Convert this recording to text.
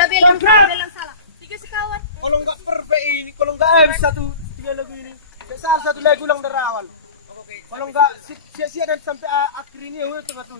Dia bilang salah. Tiga sekawan. Kalau nggak perfect ini, kalau nggak habis tiga lagu ini, salah satu lagu ulang dari awal. Kalau nggak sia-sia dan sampai akhir ini, tengah tuh.